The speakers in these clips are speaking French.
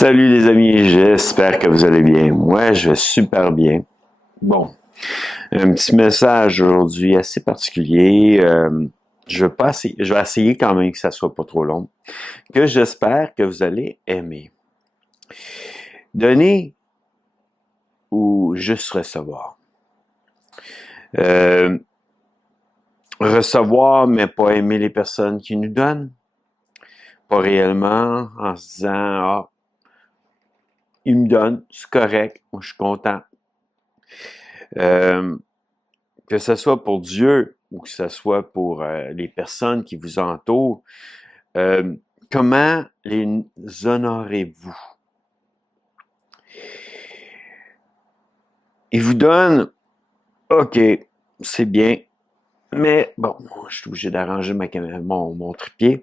Salut les amis, j'espère que vous allez bien. Moi, je vais super bien. Bon, un petit message aujourd'hui assez particulier. Je vais essayer quand même que ça soit pas trop long. Que j'espère que vous allez aimer. Donner ou juste recevoir. Euh, Recevoir, mais pas aimer les personnes qui nous donnent. Pas réellement, en se disant, ah, ils me donnent, c'est correct, moi je suis content. Que ce soit pour Dieu ou que ce soit pour les personnes qui vous entourent, euh, comment les honorez-vous? Ils vous donnent, OK, c'est bien, mais bon, je suis obligé d'arranger mon trépied.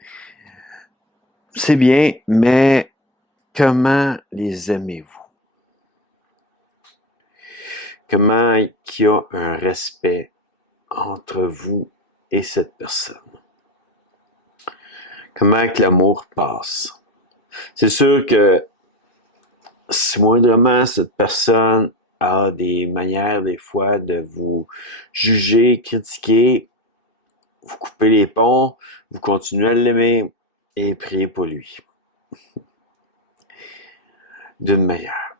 C'est bien, mais comment les aimez-vous? Comment il y a un respect entre vous et cette personne? Comment que l'amour passe? C'est sûr que si moindrement cette personne a des manières des fois de vous juger, critiquer, vous coupez les ponts, vous continuez à l'aimer et priez pour lui. D'une manière.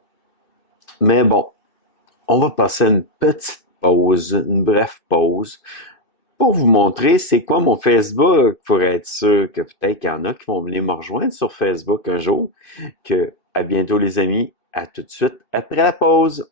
Mais bon, on va passer une petite pause, une brève pause, pour vous montrer c'est quoi mon Facebook, pour être sûr que peut-être qu'il y en a qui vont venir me rejoindre sur Facebook un jour. À bientôt les amis, à tout de suite après la pause.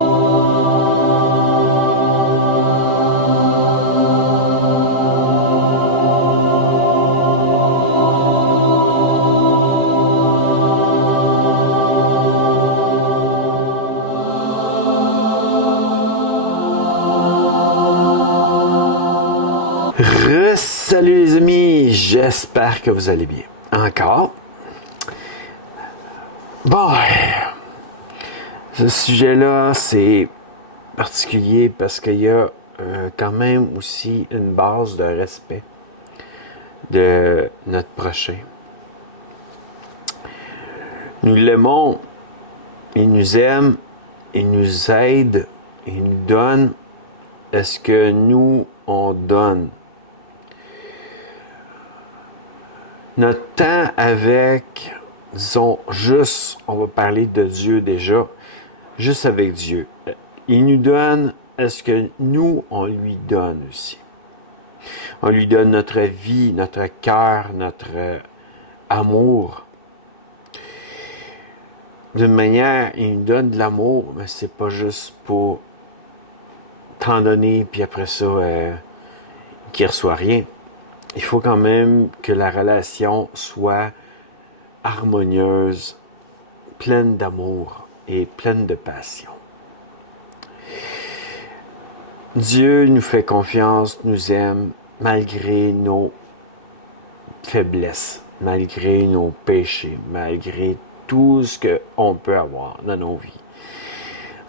Salut les amis, j'espère que vous allez bien. Encore. Bon, ce sujet-là, c'est particulier parce qu'il y a quand même aussi une base de respect de notre prochain. Nous l'aimons, il nous aime, il nous aide, il nous donne. Est-ce que nous, on donne? Notre temps avec, disons, juste, on va parler de Dieu déjà, juste avec Dieu. Il nous donne, est-ce que nous, on lui donne aussi? On lui donne notre vie, notre cœur, notre amour. D'une manière, il nous donne de l'amour, mais c'est pas juste pour t'en donner, puis après ça, qu'il reçoit rien. Il faut quand même que la relation soit harmonieuse, pleine d'amour et pleine de passion. Dieu nous fait confiance, nous aime, malgré nos faiblesses, malgré nos péchés, malgré tout ce qu'on peut avoir dans nos vies.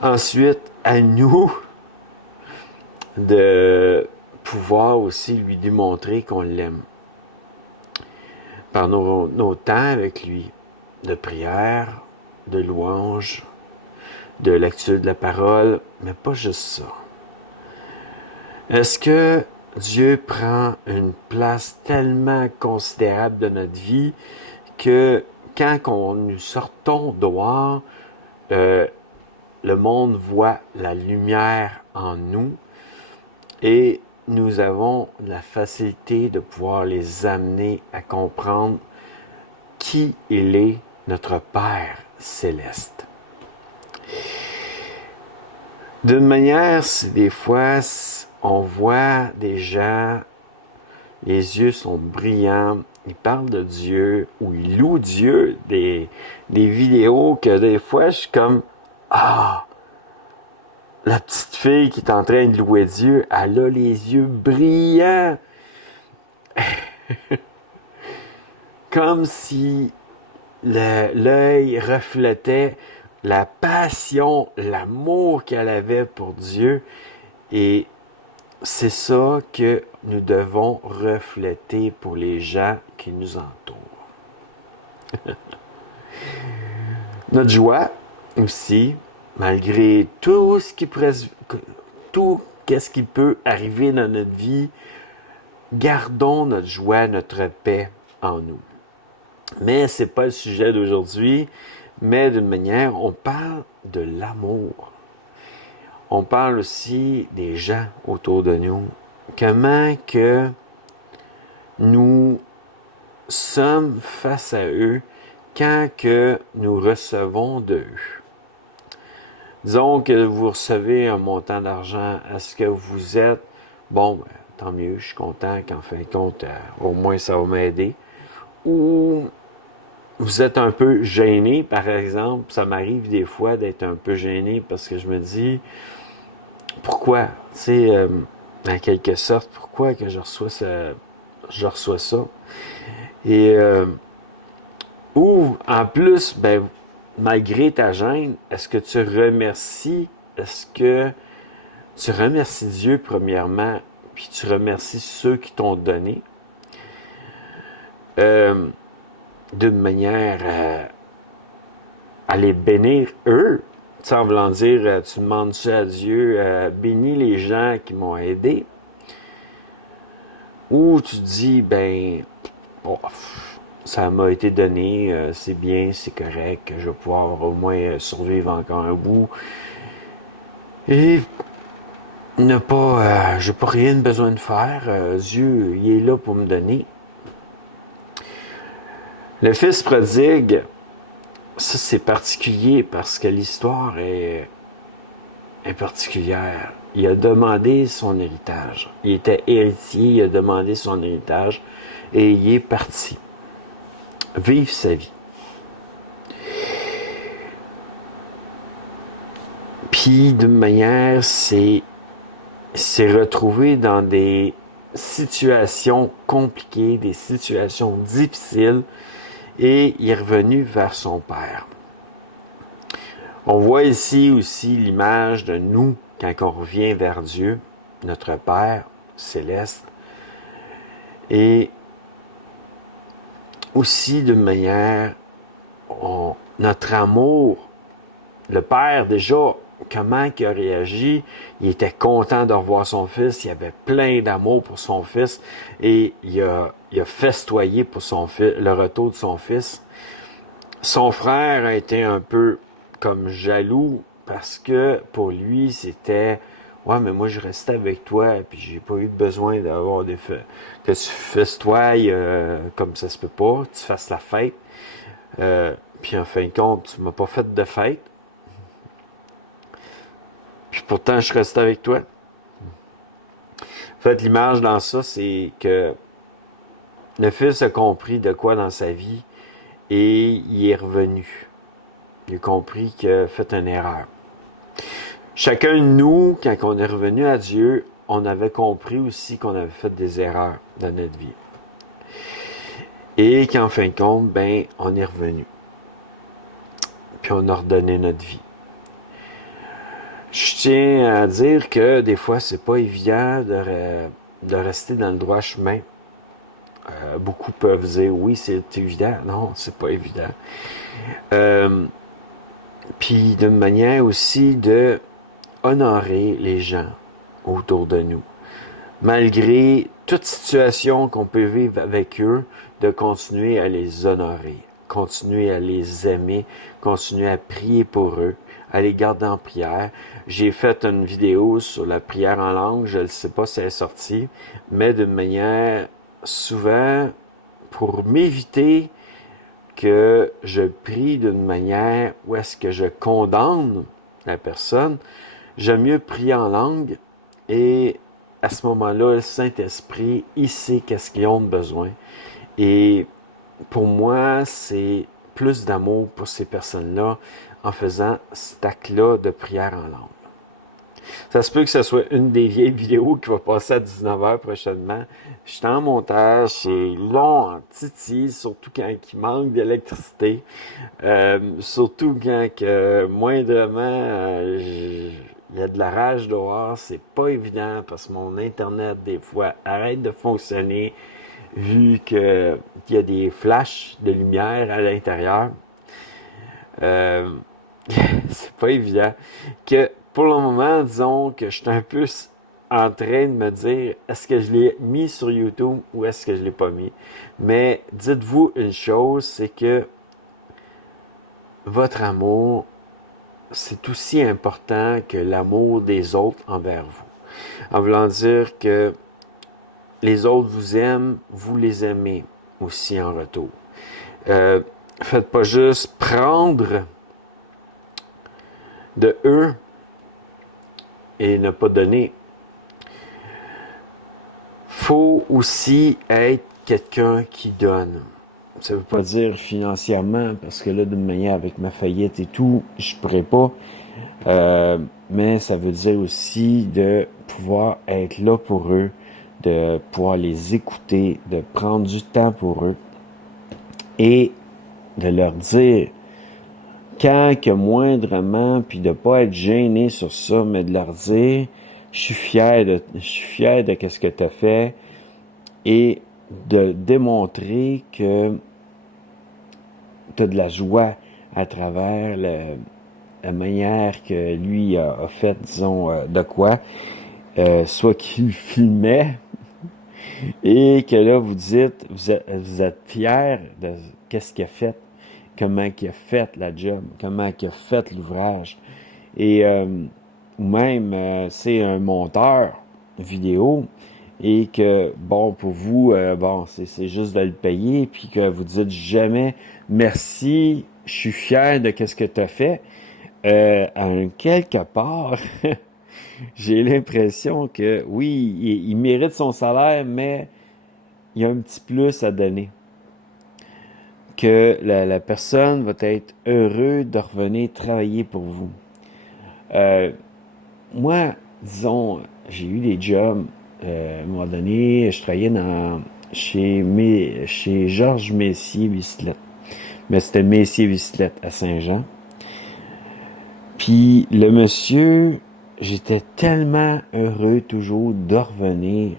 Ensuite, à nous de pouvoir aussi lui démontrer qu'on l'aime. Par nos temps avec lui, de prière, de louange, de lecture de la parole, mais pas juste ça. Est-ce que Dieu prend une place tellement considérable de notre vie que quand nous sortons dehors, le monde voit la lumière en nous et nous avons la facilité de pouvoir les amener à comprendre qui il est, notre Père céleste. D'une manière, des fois, on voit des gens, les yeux sont brillants, ils parlent de Dieu ou ils louent Dieu, des vidéos que des fois, je suis comme « Ah! » La petite fille qui est en train de louer Dieu, elle a les yeux brillants. Comme si l'œil reflétait la passion, l'amour qu'elle avait pour Dieu. Et c'est ça que nous devons refléter pour les gens qui nous entourent. Notre joie aussi, malgré tout ce qui pourrait, tout ce qui peut arriver dans notre vie, gardons notre joie, notre paix en nous. Mais ce n'est pas le sujet d'aujourd'hui, mais d'une manière, on parle de l'amour. On parle aussi des gens autour de nous. Comment que nous sommes face à eux quand que nous recevons d'eux. Disons que vous recevez un montant d'argent, est-ce que vous êtes, bon, ben, tant mieux, je suis content qu'en fin de compte, au moins ça va m'aider. Ou vous êtes un peu gêné, par exemple, ça m'arrive des fois d'être un peu gêné parce que je me dis, pourquoi, tu sais, en quelque sorte, pourquoi que je reçois ça. Et ou en plus, ben, malgré ta gêne, est-ce que tu remercies, est-ce que tu remercies Dieu premièrement, puis tu remercies ceux qui t'ont donné d'une manière à les bénir eux, en voulant dire, tu demandes-tu à Dieu, bénis les gens qui m'ont aidé, ou tu dis, ben, oh, ça m'a été donné, c'est bien, c'est correct, je vais pouvoir au moins survivre encore un bout. Et ne pas, j'ai pas rien besoin de faire. Dieu, il est là pour me donner. Le fils prodigue, ça c'est particulier parce que l'histoire est particulière. Il a demandé son héritage. Il était héritier, il a demandé son héritage et il est parti vivre sa vie. Puis, d'une manière, s'est retrouvé dans des situations compliquées, des situations difficiles, et il est revenu vers son Père. On voit ici aussi l'image de nous quand on revient vers Dieu, notre Père céleste, et aussi d'une manière, notre amour, le Père déjà, comment il a réagi, il était content de revoir son fils, il avait plein d'amour pour son fils et il a festoyé pour le retour de son fils. Son frère a été un peu comme jaloux parce que pour lui c'était ouais mais moi je restais avec toi et puis j'ai pas eu besoin d'avoir que tu festoies comme ça se peut pas, tu fasses la fête. Puis en fin de compte tu m'as pas fait de fête. Puis pourtant, je reste avec toi. En fait, l'image dans ça, c'est que le fils a compris de quoi dans sa vie et il est revenu. Il a compris qu'il a fait une erreur. Chacun de nous, quand on est revenu à Dieu, on avait compris aussi qu'on avait fait des erreurs dans notre vie. Et qu'en fin de compte, ben, on est revenu. Puis on a redonné notre vie. Je tiens à dire que des fois, c'est pas évident de rester dans le droit chemin. Beaucoup peuvent dire oui, c'est évident. Non, c'est pas évident. Puis d'une manière aussi de honorer les gens autour de nous. Malgré toute situation qu'on peut vivre avec eux, de continuer à les honorer, continuer à les aimer, continuer à prier pour eux, à les garder en prière. J'ai fait une vidéo sur la prière en langue, je ne sais pas si elle est sortie, mais d'une manière souvent pour m'éviter que je prie d'une manière où est-ce que je condamne la personne, j'aime mieux prier en langue et à ce moment-là, le Saint-Esprit, il sait qu'est-ce qu'ils ont besoin. Et pour moi, c'est plus d'amour pour ces personnes-là en faisant cet acte-là de prière en langue. Ça se peut que ce soit une des vieilles vidéos qui va passer à 19h prochainement. Je suis en montage, c'est long en titi, surtout quand il manque d'électricité. Surtout quand moindrement il y a de la rage dehors, c'est pas évident parce que mon internet des fois arrête de fonctionner vu qu'il y a des flashs de lumière à l'intérieur. Euh, c'est pas évident. Que pour le moment, disons que je suis un peu en train de me dire est-ce que je l'ai mis sur YouTube ou est-ce que je l'ai pas mis. Mais dites-vous une chose, c'est que votre amour, c'est aussi important que l'amour des autres envers vous. En voulant dire que les autres vous aiment, vous les aimez aussi en retour. Euh, Faites pas juste prendre de eux et ne pas donner. Faut aussi être quelqu'un qui donne. Ça veut pas dire financièrement, parce que là, d'une manière, avec ma faillite et tout, je pourrais pas. Mais ça veut dire aussi de pouvoir être là pour eux, de pouvoir les écouter, de prendre du temps pour eux et de leur dire quand que moindrement, puis de pas être gêné sur ça, mais de leur dire je suis fier de ce que tu as fait et de démontrer que tu as de la joie à travers la manière que lui a fait, disons, de quoi, soit qu'il filmait et que là vous dites, vous êtes fier de qu'est-ce qu'il a fait, comment il a fait la job, comment il a fait l'ouvrage. Et ou même, c'est un monteur vidéo et que, bon, pour vous, bon, c'est juste de le payer, puis que vous dites jamais merci, je suis fier de qu'est-ce que tu as fait. Quelque part, j'ai l'impression que, oui, il mérite son salaire, mais il y a un petit plus à donner. Que la personne va être heureuse de revenir travailler pour vous. Moi, disons, j'ai eu des jobs. À un moment donné, je travaillais chez Georges Messier-Vistelette. Mais c'était Messier-Vistelette à Saint-Jean. Puis le monsieur, j'étais tellement heureux toujours de revenir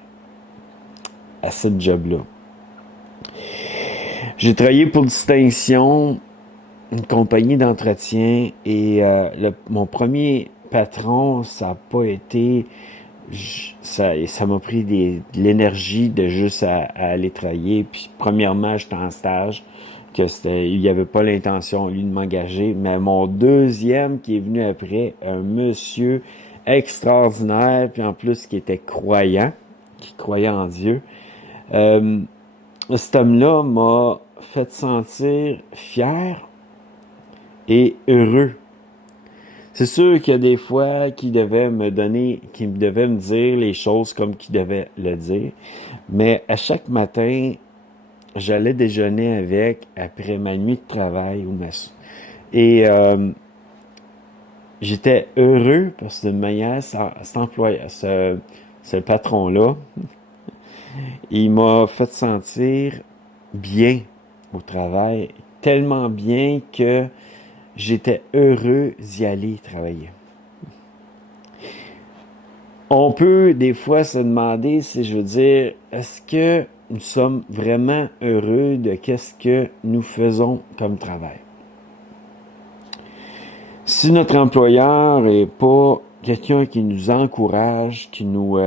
à ce job-là. J'ai travaillé pour Distinction, une compagnie d'entretien, et mon premier patron, ça n'a pas été... Ça m'a pris de l'énergie de juste à aller travailler. Puis premièrement, j'étais en stage, il n'y avait pas l'intention, lui, de m'engager. Mais mon deuxième qui est venu après, un monsieur extraordinaire, puis en plus qui était croyant, qui croyait en Dieu, cet homme-là m'a fait sentir fier et heureux. C'est sûr qu'il y a des fois qu'il devait me dire les choses comme qu'il devait le dire. Mais à chaque matin, j'allais déjeuner avec après ma nuit de travail et j'étais heureux parce que de manière, ce patron-là, il m'a fait sentir bien au travail, tellement bien que j'étais heureux d'y aller travailler. On peut des fois se demander, si je veux dire, est-ce que nous sommes vraiment heureux de qu'est-ce que nous faisons comme travail? Si notre employeur n'est pas quelqu'un qui nous encourage, qui nous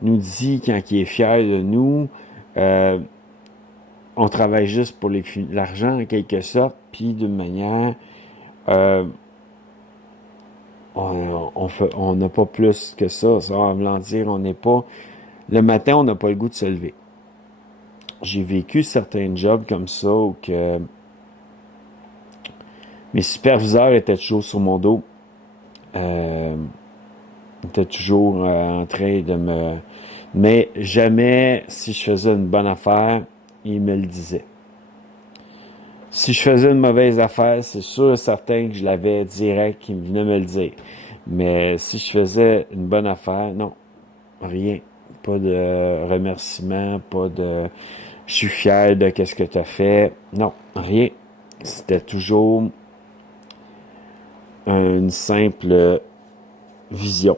dit quand il est fier de nous, on travaille juste pour l'argent en quelque sorte, puis d'une manière, on n'a pas plus que ça. Ça en voulant dire, on n'est pas... Le matin, on n'a pas le goût de se lever. J'ai vécu certains jobs comme ça où que mes superviseurs étaient toujours sur mon dos. Étaient toujours en train de me... Mais jamais, si je faisais une bonne affaire, ils me le disaient. Si je faisais une mauvaise affaire, c'est sûr et certain que je l'avais direct, qu'ils venaient me le dire. Mais si je faisais une bonne affaire, non, rien. Pas de remerciement, pas de « je suis fier de qu'est-ce que tu as fait ». Non, rien. C'était toujours une simple vision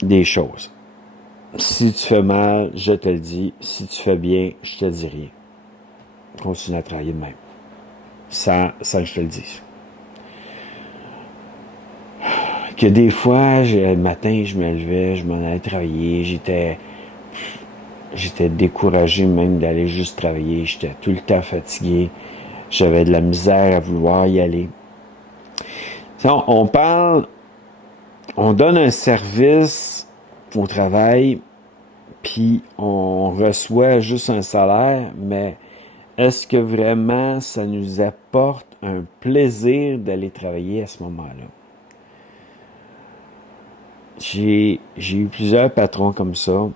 des choses. Si tu fais mal, je te le dis. Si tu fais bien, je te dis rien. Continue à travailler de même. sans que je te le dise. Que des fois, le matin, je me levais, je m'en allais travailler, j'étais découragé même d'aller juste travailler, j'étais tout le temps fatigué, j'avais de la misère à vouloir y aller. On parle, on donne un service au travail, puis on reçoit juste un salaire, mais est-ce que vraiment ça nous apporte un plaisir d'aller travailler à ce moment-là? J'ai eu plusieurs patrons comme ça.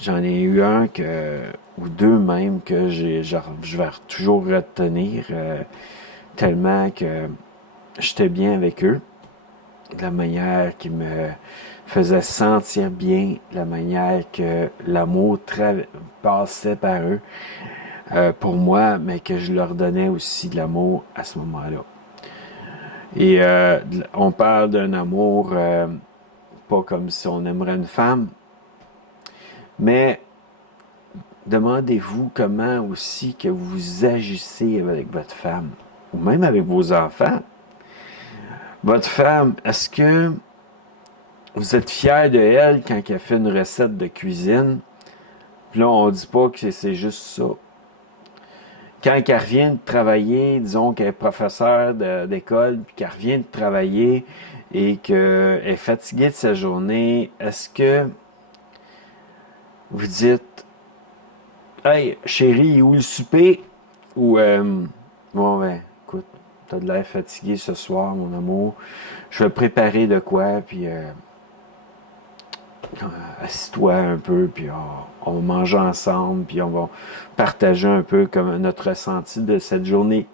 J'en ai eu un ou deux même que je vais toujours retenir tellement que j'étais bien avec eux. De la manière qu'ils me faisaient sentir bien, de la manière que l'amour passait par eux pour moi, mais que je leur donnais aussi de l'amour à ce moment-là. Et on parle d'un amour pas comme si on aimerait une femme, mais demandez-vous comment aussi que vous agissez avec votre femme, ou même avec vos enfants. Votre femme, est-ce que vous êtes fier de elle quand elle fait une recette de cuisine? Puis là, on ne dit pas que c'est juste ça. Quand elle revient de travailler, disons qu'elle est professeure d'école, puis qu'elle revient de travailler et qu'elle est fatiguée de sa journée, est-ce que vous dites « Hey, chérie, où le souper? » Ou « Bon, ben, écoute, t'as de l'air fatigué ce soir, mon amour. Je vais préparer de quoi, puis assis-toi un peu, puis on va manger ensemble, puis on va partager un peu comme notre ressenti de cette journée. »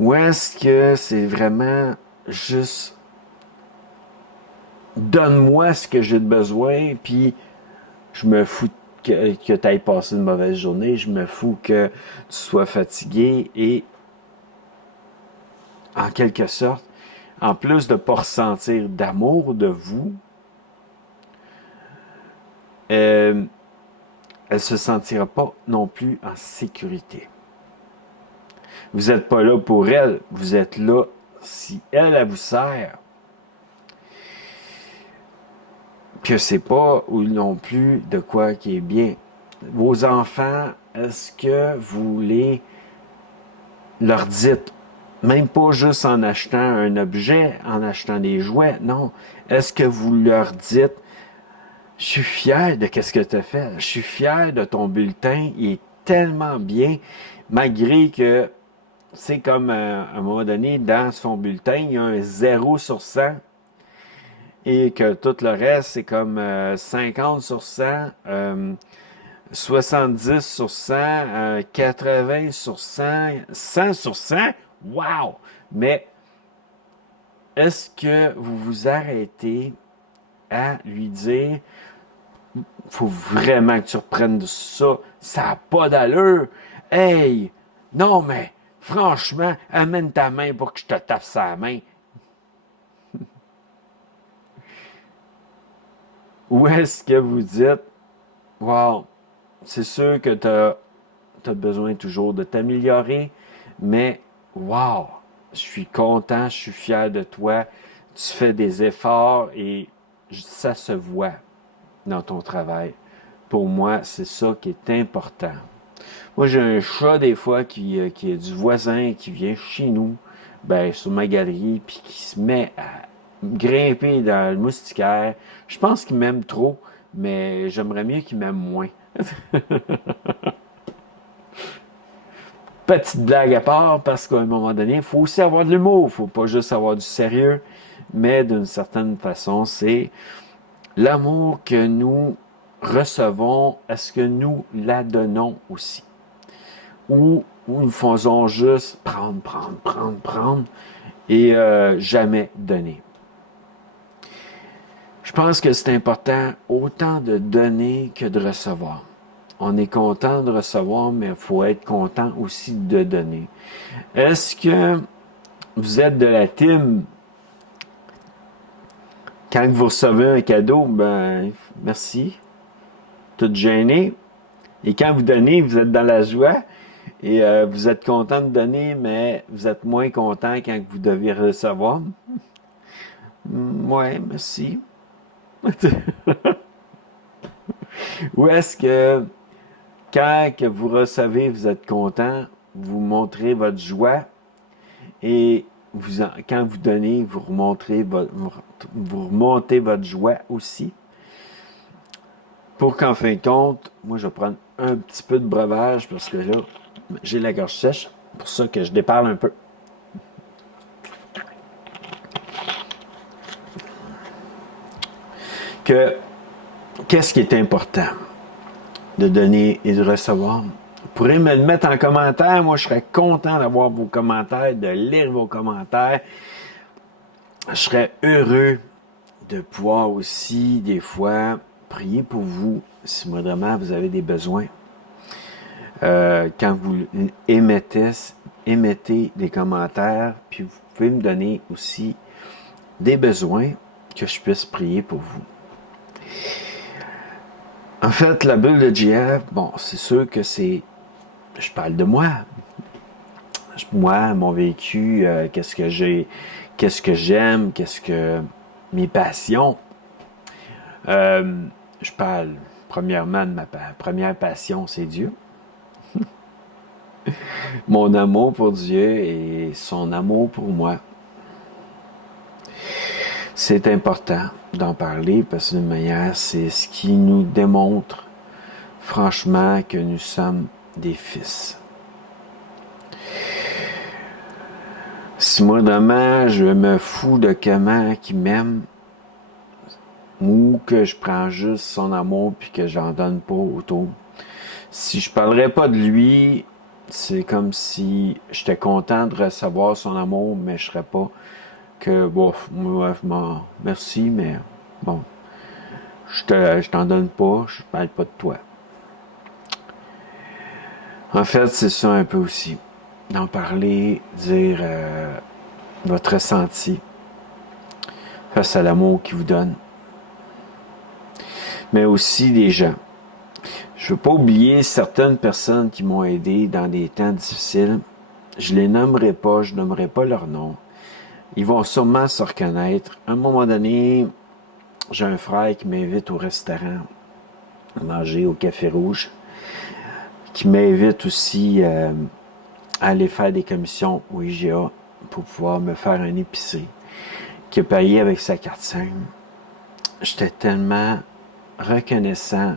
Ou est-ce que c'est vraiment juste donne-moi ce que j'ai de besoin, puis je me fous que tu ailles passer une mauvaise journée, je me fous que tu sois fatigué et en quelque sorte, en plus de ne pas ressentir d'amour de vous, elle ne se sentira pas non plus en sécurité. Vous n'êtes pas là pour elle, vous êtes là si elle vous sert. Que c'est pas ou non plus de quoi qui est bien. Vos enfants, est-ce que vous leur dites, même pas juste en achetant un objet, en achetant des jouets, non. Est-ce que vous leur dites, je suis fier de ce que tu as fait, je suis fier de ton bulletin, il est tellement bien, malgré que c'est comme à un moment donné, dans son bulletin, il y a un 0 sur 100, et que tout le reste, c'est comme 50 sur 100, 70 sur 100, 80 sur 100, 100 sur 100. Wow! Mais est-ce que vous vous arrêtez à lui dire faut vraiment que tu reprennes de ça, ça n'a pas d'allure. Hey! Non, mais franchement, amène ta main pour que je te tape sa main. Ou est-ce que vous dites wow, c'est sûr que tu as besoin toujours de t'améliorer, mais wow, je suis content, je suis fier de toi, tu fais des efforts et ça se voit dans ton travail. Pour moi, c'est ça qui est important. Moi, j'ai un chat des fois qui est du voisin, qui vient chez nous, ben, sur ma galerie, puis qui se met à grimper dans le moustiquaire. Je pense qu'il m'aime trop, mais j'aimerais mieux qu'il m'aime moins. Petite blague à part, parce qu'à un moment donné, il faut aussi avoir de l'humour, il ne faut pas juste avoir du sérieux, mais d'une certaine façon, c'est l'amour que nous recevons, est-ce que nous la donnons aussi? Ou nous faisons juste prendre, et jamais donner. Je pense que c'est important autant de donner que de recevoir. On est content de recevoir, mais il faut être content aussi de donner. Est-ce que vous êtes de la team, quand vous recevez un cadeau, ben merci, tout gêné, et quand vous donnez, vous êtes dans la joie, Et vous êtes content de donner, mais vous êtes moins content quand vous devez recevoir. Ouais, merci. Ou est-ce que quand que vous recevez, vous êtes content, vous montrez votre joie et quand vous donnez, vous remontez votre joie aussi. Pour qu'en fin de compte, moi je vais prendre un petit peu de breuvage parce que là, j'ai la gorge sèche. C'est pour ça que je déparle un peu. Qu'est-ce qui est important de donner et de recevoir? Vous pourrez me le mettre en commentaire. Moi, je serais content d'avoir vos commentaires, de lire vos commentaires. Je serais heureux de pouvoir aussi, des fois, prier pour vous si vraiment vous avez des besoins. Quand vous émettez des commentaires, puis vous pouvez me donner aussi des besoins que je puisse prier pour vous. En fait, la bulle de GF, bon, c'est sûr que c'est... Je parle de moi. Moi, mon vécu, qu'est-ce que j'aime, qu'est-ce que... mes passions. Je parle, premièrement, de ma première passion, c'est Dieu. Mon amour pour Dieu et son amour pour moi. C'est important d'en parler parce que d'une manière, c'est ce qui nous démontre franchement que nous sommes des fils. Si moi vraiment je me fous de comment qui m'aime ou que je prends juste son amour puis que j'en donne pas autour, si je parlerais pas de lui, c'est comme si j'étais content de recevoir son amour, mais je serais pas que, bon, merci, mais bon, je t'en donne pas, je parle pas de toi. En fait, c'est ça un peu aussi. D'en parler, dire votre ressenti face à l'amour qu'il vous donne. Mais aussi des gens. Je veux pas oublier certaines personnes qui m'ont aidé dans des temps difficiles. Je les nommerai pas, je nommerai pas leur nom. Ils vont sûrement se reconnaître. À un moment donné, j'ai un frère qui m'invite au restaurant à manger au Café Rouge, qui m'invite aussi à aller faire des commissions au IGA pour pouvoir me faire une épicerie, qui a payé avec sa carte SIM. J'étais tellement reconnaissant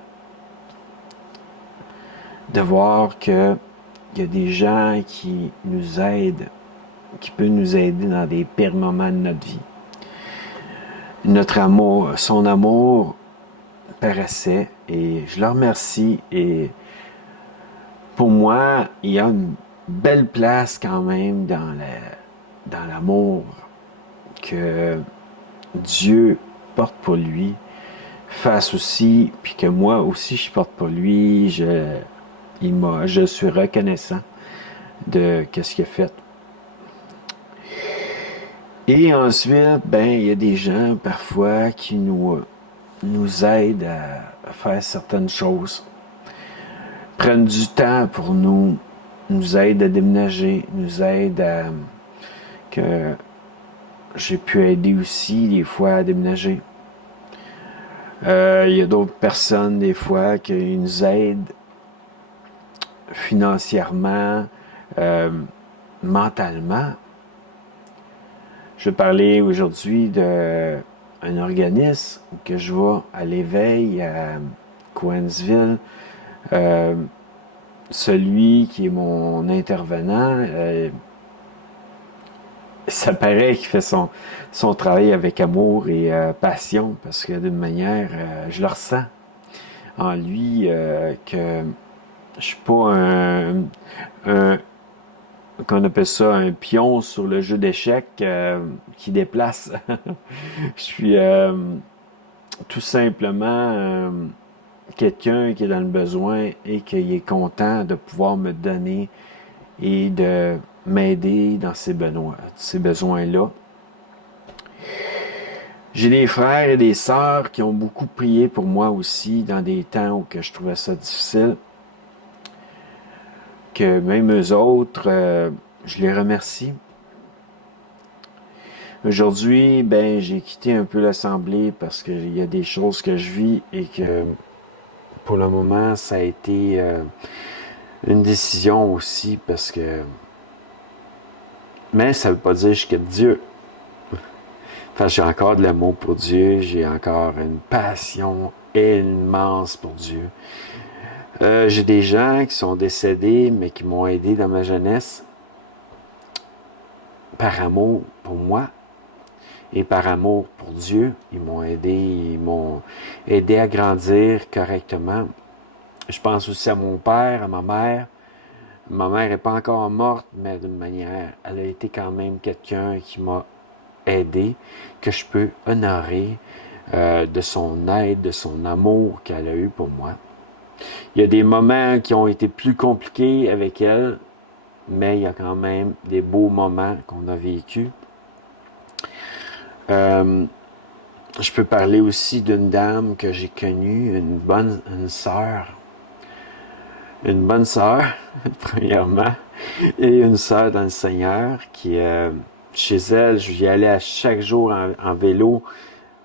de voir que il y a des gens qui nous aident, qui peuvent nous aider dans des pires moments de notre vie. Notre amour, son amour paraissait et je le remercie. Et pour moi, il y a une belle place quand même dans l'amour que Dieu porte pour lui, face aussi, puis que moi aussi je porte pour lui. Je suis reconnaissant de ce qu'il a fait. Et ensuite, il y a des gens parfois qui nous aident à faire certaines choses, prennent du temps pour nous aident à déménager, nous aident à que j'ai pu aider aussi des fois à déménager. Il y a d'autres personnes des fois qui nous aident financièrement, mentalement. Je vais parler aujourd'hui d'un organisme que je vois à l'éveil à Cowansville. Celui qui est mon intervenant, ça paraît qu'il fait son travail avec amour et passion, parce que d'une manière, je le ressens en lui, que je suis pas qu'on appelle ça un pion sur le jeu d'échecs qui déplace. Je suis tout simplement quelqu'un qui est dans le besoin et qui est content de pouvoir me donner et de m'aider dans ces besoins-là. J'ai des frères et des sœurs qui ont beaucoup prié pour moi aussi dans des temps où que je trouvais ça difficile. que même eux autres, je les remercie. Aujourd'hui, ben, j'ai quitté un peu l'Assemblée parce qu'il y a des choses que je vis et que pour le moment, ça a été une décision aussi parce que... Mais ça veut pas dire que je quitte Dieu. Enfin, j'ai encore de l'amour pour Dieu, j'ai encore une passion immense pour Dieu. J'ai des gens qui sont décédés, mais qui m'ont aidé dans ma jeunesse par amour pour moi et par amour pour Dieu. Ils m'ont aidé à grandir correctement. Je pense aussi à mon père, à ma mère. Ma mère n'est pas encore morte, mais d'une manière, elle a été quand même quelqu'un qui m'a aidé, que je peux honorer de son aide, de son amour qu'elle a eu pour moi. Il y a des moments qui ont été plus compliqués avec elle, mais il y a quand même des beaux moments qu'on a vécus. Je peux parler aussi d'une dame que j'ai connue, une sœur, premièrement, et une sœur dans le Seigneur qui, chez elle, je y allais à chaque jour en vélo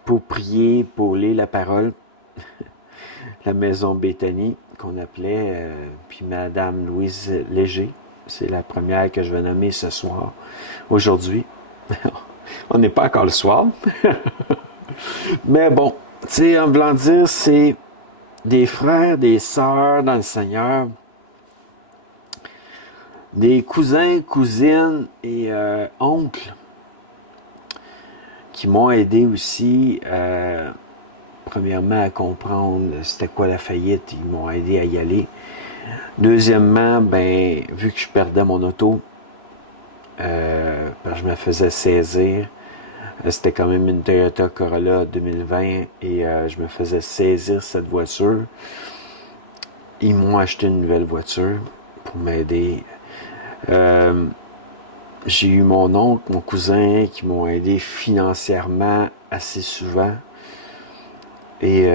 pour prier, pour lire la parole, la maison Béthanie qu'on appelait, puis Madame Louise Léger, c'est la première que je vais nommer ce soir, aujourd'hui. On n'est pas encore le soir, mais bon, tu sais, en voulant dire, c'est des frères, des sœurs dans le Seigneur, des cousins, cousines et oncles qui m'ont aidé aussi, premièrement, à comprendre c'était quoi la faillite. Ils m'ont aidé à y aller. Deuxièmement, ben, vu que je perdais mon auto, je me faisais saisir. C'était quand même une Toyota Corolla 2020 et je me faisais saisir cette voiture. Ils m'ont acheté une nouvelle voiture pour m'aider. J'ai eu mon oncle, mon cousin qui m'ont aidé financièrement assez souvent. Et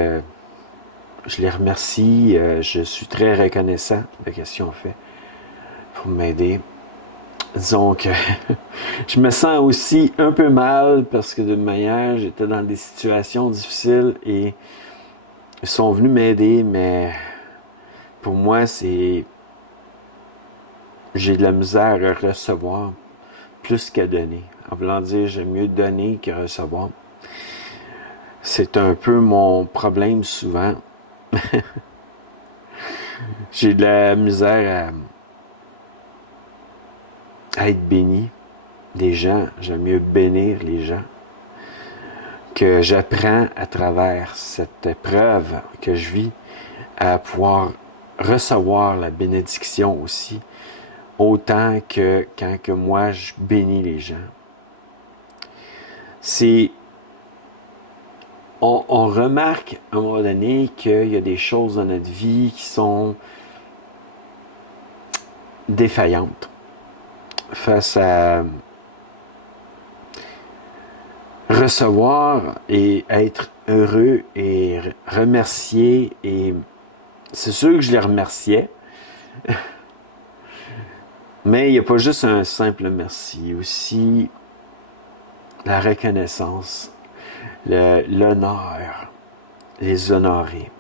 je les remercie. Je suis très reconnaissant de ce qu'ils ont fait pour m'aider. Disons que je me sens aussi un peu mal parce que d'une manière, j'étais dans des situations difficiles et ils sont venus m'aider, mais pour moi, j'ai de la misère à recevoir plus qu'à donner. En voulant dire, j'aime mieux donner que recevoir. C'est un peu mon problème souvent. J'ai de la misère à être béni des gens. J'aime mieux bénir les gens. Que j'apprends à travers cette épreuve que je vis à pouvoir recevoir la bénédiction aussi, autant que quand que moi je bénis les gens. On remarque à un moment donné qu'il y a des choses dans notre vie qui sont défaillantes face à recevoir et être heureux et remercier. Et c'est sûr que je les remerciais, mais il n'y a pas juste un simple merci, il y a aussi la reconnaissance, l'honneur, les honorer.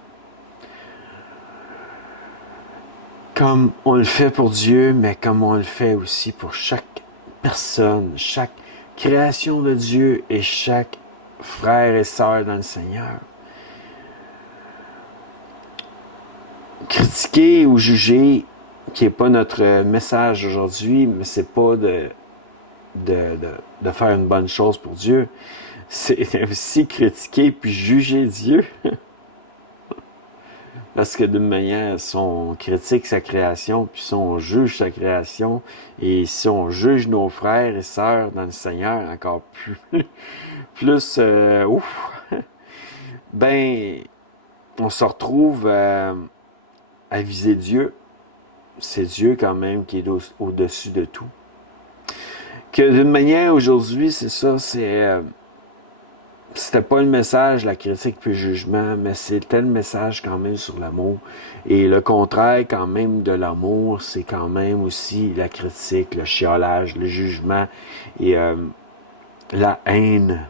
Comme on le fait pour Dieu, mais comme on le fait aussi pour chaque personne, chaque création de Dieu et chaque frère et sœur dans le Seigneur. Critiquer ou juger, qui n'est pas notre message aujourd'hui, mais c'est pas de faire une bonne chose pour Dieu. C'est aussi critiquer puis juger Dieu. Parce que d'une manière, si on critique sa création, puis si on juge sa création, et si on juge nos frères et sœurs dans le Seigneur, encore ben, on se retrouve à viser Dieu. C'est Dieu quand même qui est au-dessus de tout. Que d'une manière, aujourd'hui, c'est ça, c'était pas le message, la critique puis le jugement, mais c'était le message quand même sur l'amour. Et le contraire quand même de l'amour, c'est quand même aussi la critique, le chiolage, le jugement et la haine,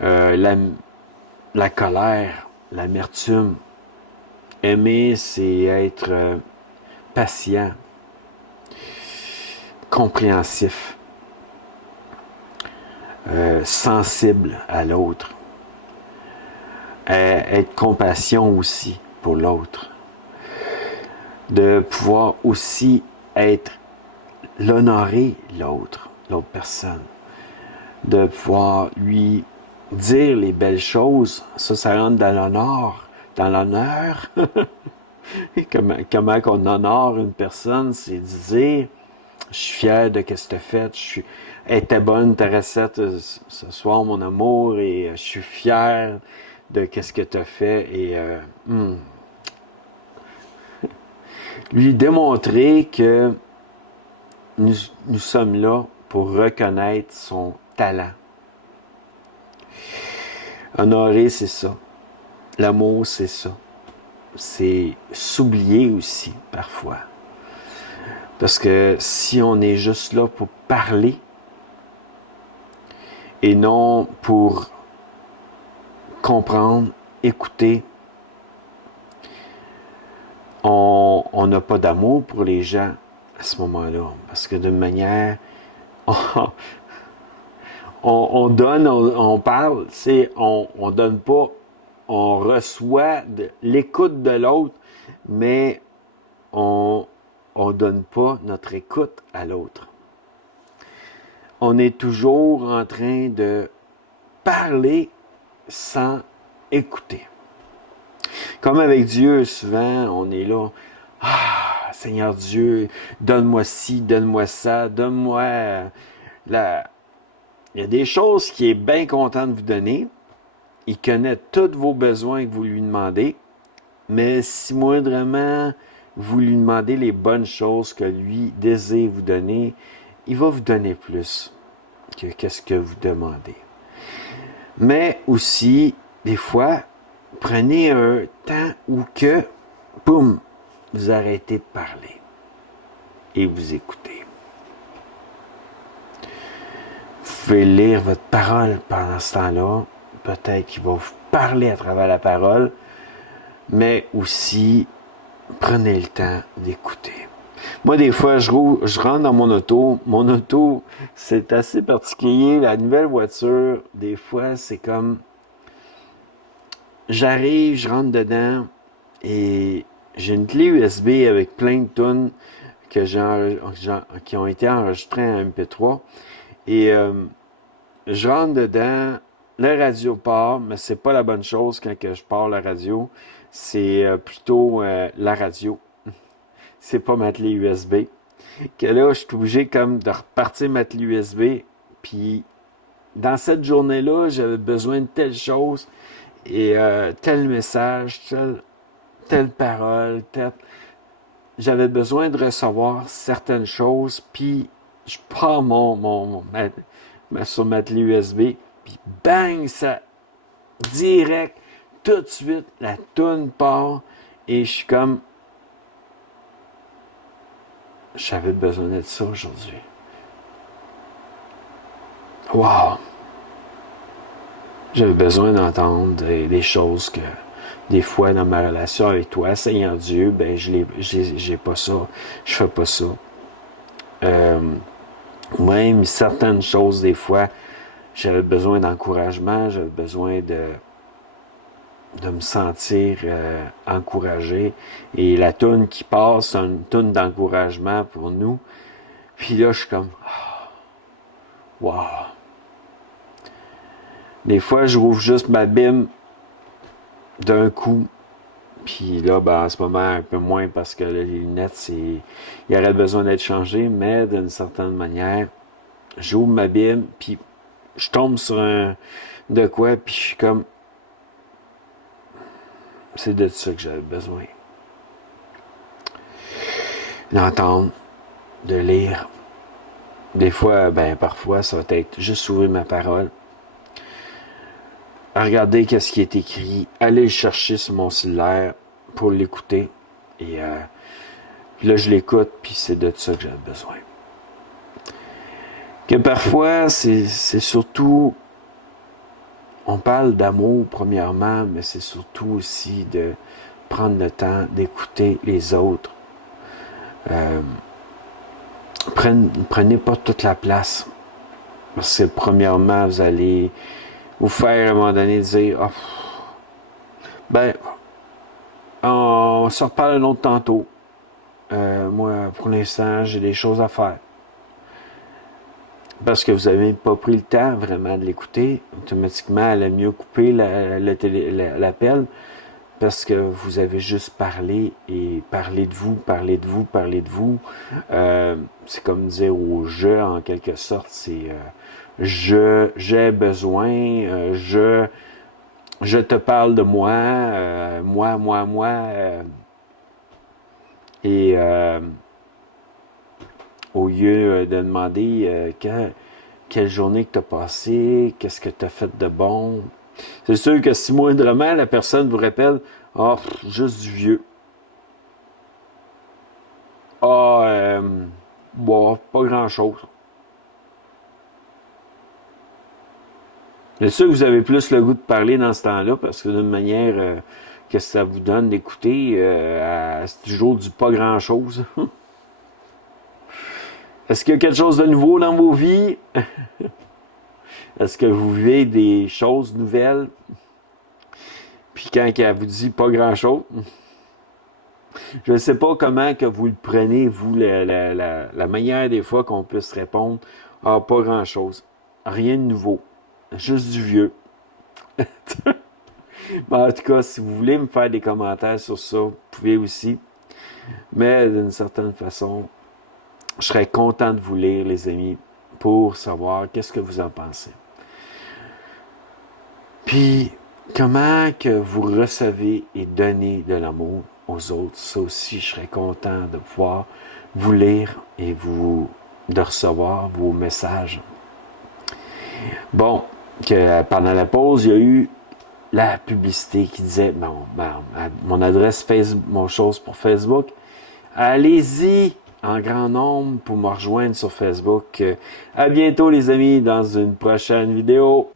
la colère, l'amertume. Aimer, c'est être patient, compréhensif, sensible à l'autre, être compassion aussi pour l'autre, de pouvoir aussi être l'honorer l'autre personne, de pouvoir lui dire les belles choses, ça rentre dans l'honneur. Comment qu'on honore une personne, c'est de dire je suis fier de ce que tu as fait, elle était bonne ta recette ce soir mon amour et je suis fier de ce que tu as fait et lui démontrer que nous sommes là pour reconnaître son talent. Honorer, c'est ça. L'amour, c'est ça. C'est s'oublier aussi, parfois. Parce que si on est juste là pour parler et non pour comprendre, écouter, on n'a pas d'amour pour les gens à ce moment-là. Parce que d'une manière, on donne, on parle, on donne pas, on reçoit l'écoute de l'autre, mais on donne pas notre écoute à l'autre. On est toujours en train de parler sans écouter. Comme avec Dieu, souvent, on est là, « Ah, Seigneur Dieu, donne-moi ci, donne-moi ça, donne-moi la... » Il y a des choses qu'il est bien content de vous donner. Il connaît tous vos besoins que vous lui demandez, mais si moindrement vous lui demandez les bonnes choses que lui désire vous donner, il va vous donner plus que qu'est-ce que vous demandez. Mais aussi, des fois, prenez un temps où que, boum, vous arrêtez de parler et vous écoutez. Vous pouvez lire votre parole pendant ce temps-là. Peut-être qu'il va vous parler à travers la parole, mais aussi, prenez le temps d'écouter. Moi, des fois, je rentre dans mon auto. Mon auto, c'est assez particulier. La nouvelle voiture, des fois, c'est comme... J'arrive, je rentre dedans et j'ai une clé USB avec plein de tunes qui ont été enregistrées en MP3. Et je rentre dedans, le radio part, mais c'est pas la bonne chose quand je pars la radio. C'est plutôt la radio. C'est pas ma clé USB. Que là, je suis obligé comme de repartir ma clé USB. Puis, dans cette journée-là, j'avais besoin de telle chose et tel message, telle parole, j'avais besoin de recevoir certaines choses. Puis, je pars sur ma clé USB. Puis, bang, ça, direct, tout de suite, la toune part. Et je suis comme... J'avais besoin de ça aujourd'hui. Wow! J'avais besoin d'entendre des choses que, des fois, dans ma relation avec toi, Seigneur Dieu, ben, j'ai pas ça, je fais pas ça. Même certaines choses, des fois, j'avais besoin d'encouragement, j'avais besoin de me sentir encouragé. Et la toune qui passe, c'est une toune d'encouragement pour nous. Puis là, je suis comme, wow! Des fois, je rouvre juste ma Bible d'un coup. Puis là, ben, en ce moment, un peu moins parce que les lunettes, il y aurait besoin d'être changé, mais d'une certaine manière, j'ouvre ma Bible, puis je tombe sur de quoi, puis je suis comme, c'est de ça que j'avais besoin. D'entendre, de lire. Des fois, ben, parfois, ça va être juste ouvrir ma parole. regarder qu'est-ce qui est écrit, aller le chercher sur mon cellulaire pour l'écouter. Et puis là, je l'écoute, puis c'est de ça que j'ai besoin. Que parfois, c'est surtout, on parle d'amour premièrement, mais c'est surtout aussi de prendre le temps d'écouter les autres. Prenez pas toute la place. Parce que premièrement, vous allez vous faire à un moment donné dire oh, ben, on se reparle un autre tantôt. Moi, pour l'instant, j'ai des choses à faire. Parce que vous n'avez pas pris le temps vraiment de l'écouter. Automatiquement, elle a mieux coupé l'appel. Parce que vous avez juste parlé et parlé de vous. C'est comme dire au je, en quelque sorte, c'est j'ai besoin, je te parle de moi, moi. Et au lieu de demander quelle journée que tu as passée, qu'est-ce que tu as fait de bon. C'est sûr que si moindrement la personne vous rappelle ah, juste du vieux. Ah, bon, pas grand-chose. C'est sûr que vous avez plus le goût de parler dans ce temps-là, parce que d'une manière que ça vous donne d'écouter, c'est toujours du pas grand-chose. Est-ce qu'il y a quelque chose de nouveau dans vos vies? Est-ce que vous vivez des choses nouvelles? Puis quand elle vous dit pas grand-chose, je ne sais pas comment que vous le prenez, vous, la manière des fois qu'on puisse répondre, ah, pas grand-chose, rien de nouveau, juste du vieux. En tout cas, si vous voulez me faire des commentaires sur ça, vous pouvez aussi. Mais d'une certaine façon, je serais content de vous lire, les amis, pour savoir qu'est-ce que vous en pensez. Puis, comment que vous recevez et donnez de l'amour aux autres, ça aussi, je serais content de pouvoir vous lire et de recevoir vos messages. Bon, que pendant la pause, il y a eu la publicité qui disait mon adresse Facebook, mon chose pour Facebook. Allez-y en grand nombre pour me rejoindre sur Facebook. À bientôt les amis dans une prochaine vidéo.